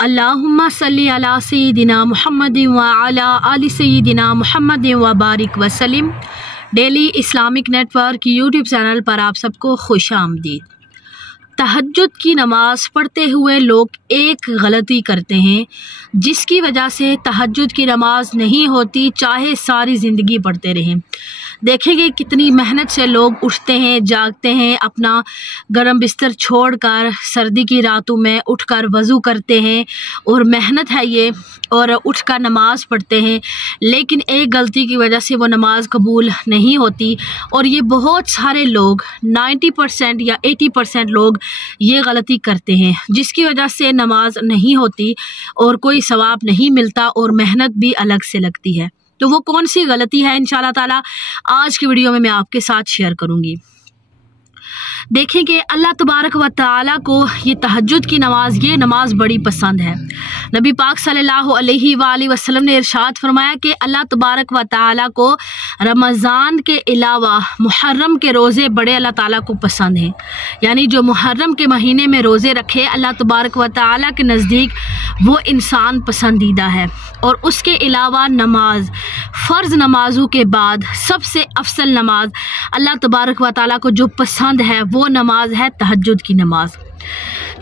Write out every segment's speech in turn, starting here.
अल्लाहुम्मा सल्ली अला सय्यिदिना मुहम्मदिन व अला आलि सय्यिदिना मुहम्मदिन व बारिक वसल्लिम। Daily Islamic network YouTube channel पर आप सबको खुश आमदीद। तहज्जुद की नमाज़ पढ़ते हुए लोग एक गलती करते हैं जिसकी वजह से तहज्जुद की नमाज़ नहीं होती, चाहे सारी ज़िंदगी पढ़ते रहें। देखेंगे कितनी मेहनत से लोग उठते हैं, जागते हैं, अपना गर्म बिस्तर छोड़कर सर्दी की रातों में उठकर वज़ू करते हैं और मेहनत है ये, और उठकर नमाज़ पढ़ते हैं, लेकिन एक गलती की वजह से वो नमाज़ कबूल नहीं होती। और ये बहुत सारे लोग 90% या 80% लोग ये गलती करते हैं जिसकी वजह से नमाज नहीं होती और कोई सवाब नहीं मिलता और मेहनत भी अलग से लगती है। तो वो कौन सी गलती है, इंशाल्लाह ताला आज की वीडियो में मैं आपके साथ शेयर करूंगी। देखेंगे अल्लाह तबारक व तआला को ये तहज्जुद की नमाज, ये नमाज बड़ी पसंद है। नबी पाक सल्लल्लाहु अलैहि वसल्लम ने इरशाद फरमाया कि अल्लाह तबारक व तआला को रमज़ान के अलावा मुहर्रम के रोज़े बड़े अल्लाह ताला को पसंद हैं। यानी जो मुहर्रम के महीने में रोज़े रखे, अल्लाह तबारक व तआला के नज़दीक वो इंसान पसंदीदा है। और उसके अलावा नमाज, फ़र्ज़ नमाज़ों के बाद सबसे अफसल नमाज अल्लाह तबारक व तआला को जो पसंद है वो नमाज है तहज्जुद की नमाज।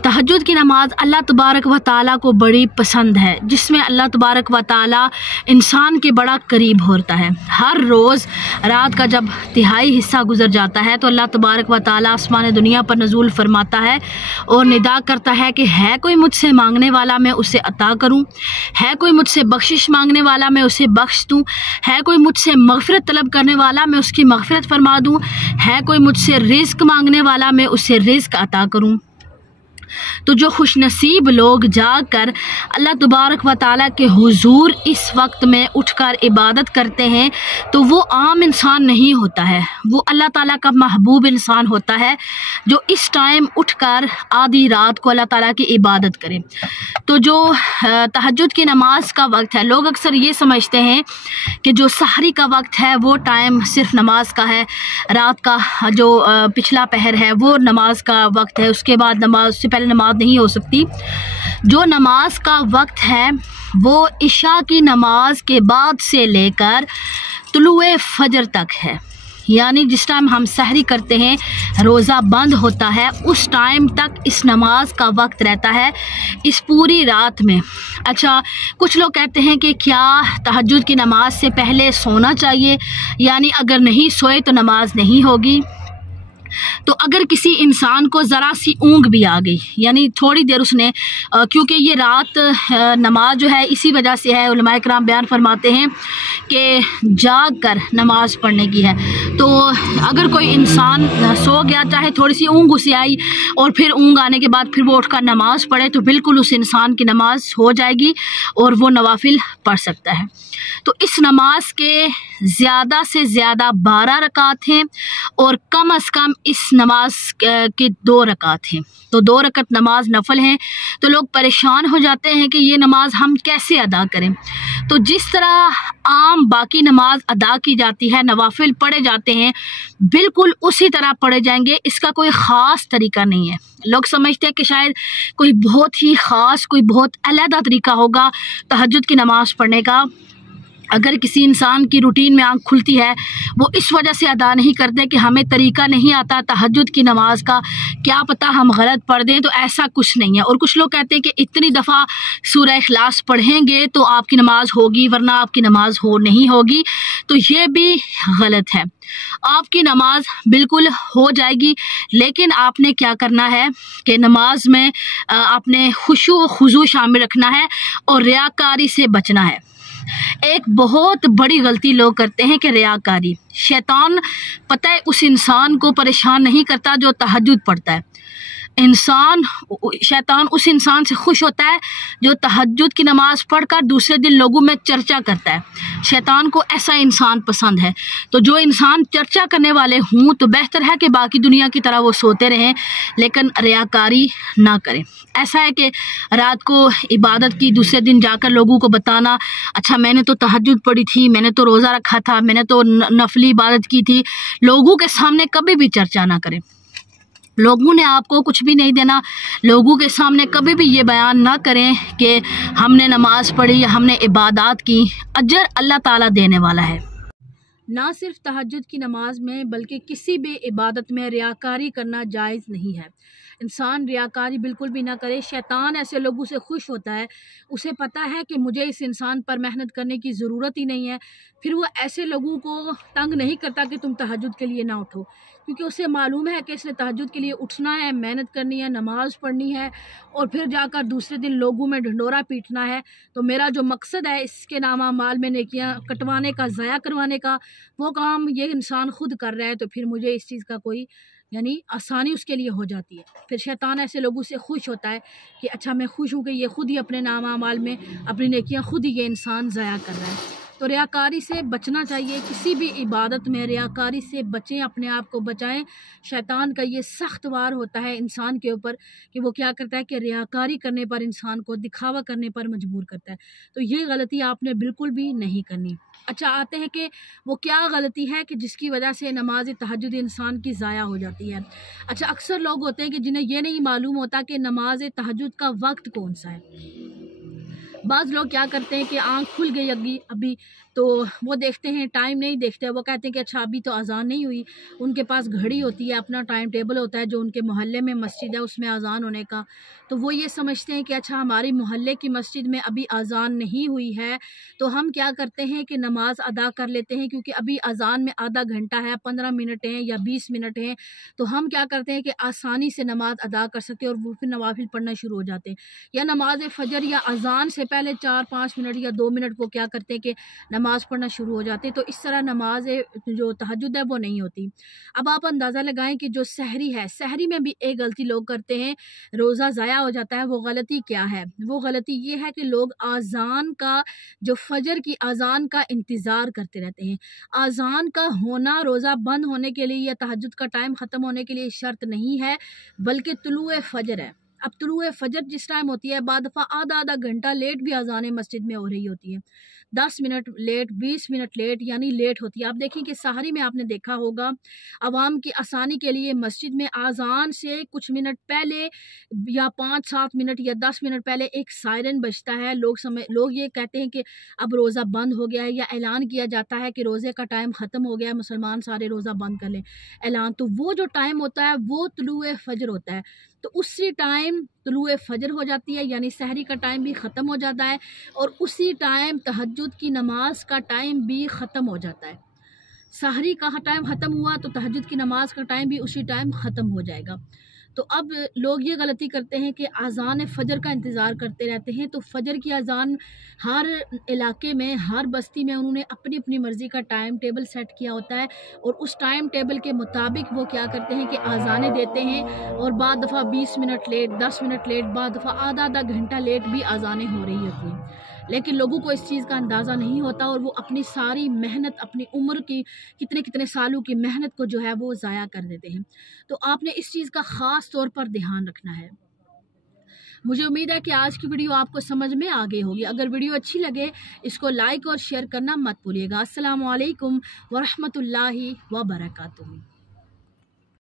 तहज्जुद की नमाज अल्लाह तबारक व तआला को बड़ी पसंद है, जिसमें अल्लाह तबारक व तआला इंसान के बड़ा करीब होता है। हर रोज़ रात का जब तिहाई हिस्सा गुजर जाता है तो अल्लाह तबारक व तआला आसमान दुनिया पर नज़ूल फरमाता है और निदा करता है कि है कोई मुझसे मांगने वाला मैं उसे अता करूं, है कोई मुझसे बख्शिश मांगने वाला मैं उसे बख्श दूं, है कोई मुझसे मग़फ़िरत तलब करने वाला मैं उसकी मग़फ़िरत फरमा दूं, है कोई मुझसे रिज़्क़ मांगने वाला मैं उसे रिज़्क़ अता करूं। तो जो खुशनसीब लोग जाकर अल्लाह तबारक व तआला के हुजूर इस वक्त में उठकर इबादत करते हैं तो वो आम इंसान नहीं होता है, वो अल्लाह ताला का महबूब इंसान होता है जो इस टाइम उठकर आधी रात को अल्लाह ताला की इबादत करे। तो जो तहज्जुद की नमाज का वक्त है, लोग अक्सर ये समझते हैं कि जो सहरी का वक्त है वो टाइम सिर्फ नमाज का है, रात का जो पिछला पहर है वो नमाज का वक्त है, उसके बाद नमाज से पहले नमाज नहीं हो सकती। जो नमाज का वक्त है वो इशा की नमाज के बाद से लेकर तुलुए फजर तक है। यानी जिस टाइम हम सहरी करते हैं, रोज़ा बंद होता है, उस टाइम तक इस नमाज का वक्त रहता है, इस पूरी रात में। अच्छा, कुछ लोग कहते हैं कि क्या तहज्जुद की नमाज से पहले सोना चाहिए, यानी अगर नहीं सोए तो नमाज नहीं होगी। तो अगर किसी इंसान को ज़रा सी ऊँग भी आ गई, यानी थोड़ी देर उसने, क्योंकि ये रात नमाज जो है इसी वजह से है, उलमाए किराम बयान फरमाते हैं कि जाग कर नमाज पढ़ने की है। तो अगर कोई इंसान सो गया, चाहे थोड़ी सी ऊँग उसे आई और फिर ऊँग आने के बाद फिर वो उठकर नमाज पढ़े तो बिल्कुल उस इंसान की नमाज हो जाएगी और वो नवाफिल पढ़ सकता है। तो इस नमाज के ज़्यादा से ज़्यादा 12 रकात हैं और कम अज़ कम इस नमाज के 2 रकात हैं। तो 2 रकात नमाज नफल हैं। तो लोग परेशान हो जाते हैं कि ये नमाज हम कैसे अदा करें। तो जिस तरह आम बाकी नमाज अदा की जाती है, नवाफिल पढ़े जाते हैं, बिल्कुल उसी तरह पढ़े जाएंगे। इसका कोई ख़ास तरीका नहीं है। लोग समझते हैं कि शायद कोई बहुत ही ख़ास, कोई बहुत अलग तरीका होगा तहज्जुद की नमाज़ पढ़ने का। अगर किसी इंसान की रूटीन में आँख खुलती है, वो इस वजह से अदा नहीं करते कि हमें तरीका नहीं आता तहज्जुद की नमाज का, क्या पता हम गलत पढ़ दें, तो ऐसा कुछ नहीं है। और कुछ लोग कहते हैं कि इतनी दफ़ा सूरह इखलास पढ़ेंगे तो आपकी नमाज होगी, वरना आपकी नमाज नहीं होगी। तो ये भी गलत है। आपकी नमाज बिल्कुल हो जाएगी, लेकिन आपने क्या करना है कि नमाज में आपने खुशू व खुजू शामिल रखना है और रियाकारी से बचना है। एक बहुत बड़ी गलती लोग करते हैं कि रियाकारी। शैतान पता है उस इंसान को परेशान नहीं करता जो तहज्जुद पढ़ता है। शैतान उस इंसान से खुश होता है जो तहज्जुद की नमाज पढ़कर दूसरे दिन लोगों में चर्चा करता है। शैतान को ऐसा इंसान पसंद है। तो जो इंसान चर्चा करने वाले हों तो बेहतर है कि बाकी दुनिया की तरह वो सोते रहें, लेकिन रियाकारी ना करें। ऐसा है कि रात को इबादत की, दूसरे दिन जाकर लोगों को बताना, अच्छा मैंने तो तहज्जुद पढ़ी थी, मैंने तो रोज़ा रखा था, मैंने तो नफली इबादत की थी। लोगों के सामने कभी भी चर्चा ना करें। लोगों ने आपको कुछ भी नहीं देना। लोगों के सामने कभी भी ये बयान ना करें कि हमने नमाज पढ़ी या हमने इबादत की। अजर अल्लाह ताला देने वाला है। ना सिर्फ तहज्जुद की नमाज में बल्कि किसी भी इबादत में रियाकारी करना जायज़ नहीं है। इंसान रियाकारी बिल्कुल भी ना करे। शैतान ऐसे लोगों से खुश होता है, उसे पता है कि मुझे इस इंसान पर मेहनत करने की ज़रूरत ही नहीं है, फिर वो ऐसे लोगों को तंग नहीं करता कि तुम तहज्जुद के लिए ना उठो, क्योंकि उसे मालूम है कि इसने तहज्जुद के लिए उठना है, मेहनत करनी है, नमाज़ पढ़नी है और फिर जाकर दूसरे दिन लोगों में ढंढोरा पीटना है। तो मेरा जो मकसद है इसके नामा माल में नेकियां कटवाने का, ज़ाया करवाने का, वो काम ये इंसान खुद कर रहा है, तो फिर मुझे इस चीज़ का कोई यानी आसानी उसके लिए हो जाती है। फिर शैतान ऐसे लोगों से खुश होता है कि अच्छा मैं खुश हूँ कि ये खुद ही अपने नामा माल में अपनी नेकियां खुद ही ये इंसान ज़ाया कर रहा है। तो रियाकारी से बचना चाहिए। किसी भी इबादत में रियाकारी से बचें, अपने आप को बचाएं। शैतान का ये सख्त वार होता है इंसान के ऊपर कि वो क्या करता है कि रियाकारी करने पर, इंसान को दिखावा करने पर मजबूर करता है। तो ये गलती आपने बिल्कुल भी नहीं करनी। अच्छा, आते हैं कि वो क्या गलती है कि जिसकी वजह से नमाज तहज्जुद इंसान की ज़ाया हो जाती है। अच्छा, अक्सर लोग होते हैं कि जिन्हें ये नहीं मालूम होता कि नमाज तहज्जुद का वक्त कौन सा है। बाज़ लोग क्या करते हैं कि आँख खुल गई अभी तो वो देखते हैं, टाइम नहीं देखते, वो कहते हैं कि अच्छा अभी तो अज़ान नहीं हुई। उनके पास घड़ी होती है, अपना टाइम टेबल होता है जो उनके मोहल्ले में मस्जिद है उसमें अज़ान होने का, तो वो ये समझते हैं कि अच्छा हमारी मोहल्ले की मस्जिद में अभी अज़ान नहीं हुई है, तो हम क्या करते हैं कि नमाज अदा कर लेते हैं, क्योंकि अभी अज़ान में आधा घंटा है, 15 मिनट हैं या 20 मिनट हैं, तो हम क्या करते हैं कि आसानी से नमाज अदा कर सकते हैं और वो फिर नवाफिल पढ़ना शुरू हो जाते हैं। या नमाज फ़जर या अज़ान से पहले 4-5 मिनट या 2 मिनट वो क्या करते हैं कि नमाज़ पढ़ना शुरू हो जाते हैं। तो इस तरह नमाज जो तहज्जुद है वो नहीं होती। अब आप अंदाज़ा लगाएं कि जो सहरी है, सहरी में भी एक गलती लोग करते हैं, रोज़ा ज़ाया हो जाता है। वो गलती क्या है? वो गलती ये है कि लोग अज़ान का, जो फ़जर की अज़ान का इंतज़ार करते रहते हैं। अज़ान का होना रोज़ा बंद होने के लिए या तहज्जुद का टाइम ख़त्म होने के लिए शर्त नहीं है, बल्कि तुलुए फ़जर है। अब तुलुए फ़जर जिस टाइम होती है, बाद दफ़ा आधा घंटा लेट भी अज़ान मस्जिद में हो रही होती है, 10 मिनट लेट, 20 मिनट लेट, यानी लेट होती है। आप देखें कि सहरी में आपने देखा होगा, आवाम की आसानी के लिए मस्जिद में अज़ान से कुछ मिनट पहले या 5-7 मिनट या 10 मिनट पहले एक सायरन बजता है। लोग ये कहते हैं कि अब रोज़ा बंद हो गया है, या ऐलान किया जाता है कि रोज़े का टाइम ख़त्म हो गया है, मुसलमान सारे रोज़ा बंद कर लें, ऐलान। तो वो जो टाइम होता है वो तुलुए फ़जर होता है। तो उसी टाइम तुलुए फ़जर हो जाती है, यानी सहरी का टाइम भी ख़त्म हो जाता है और उसी टाइम तहज्जुद की नमाज का टाइम भी ख़त्म हो जाता है। सहरी का टाइम ख़त्म हुआ तो तहज्जुद की नमाज का टाइम भी उसी टाइम ख़त्म हो जाएगा। तो अब लोग ये गलती करते हैं कि अज़ान फ़जर का इंतज़ार करते रहते हैं। तो फ़जर की अज़ान हर इलाके में, हर बस्ती में उन्होंने अपनी अपनी मर्ज़ी का टाइम टेबल सेट किया होता है और उस टाइम टेबल के मुताबिक वो क्या करते हैं कि अज़ानें देते हैं और बाद दफ़ा 20 मिनट लेट, 10 मिनट लेट, बाद दफ़ा आधा घंटा लेट भी अज़ानें हो रही होती हैं। लेकिन लोगों को इस चीज़ का अंदाज़ा नहीं होता और वो अपनी सारी मेहनत, अपनी उम्र की कितने कितने सालों की मेहनत को जो है वो ज़ाया कर देते हैं। तो आपने इस चीज़ का ख़ास तौर पर ध्यान रखना है। मुझे उम्मीद है कि आज की वीडियो आपको समझ में आ गई होगी। अगर वीडियो अच्छी लगे इसको लाइक और शेयर करना मत भूलिएगा। अस्सलामु अलैकुम व रहमतुल्लाहि व बरकातुहू।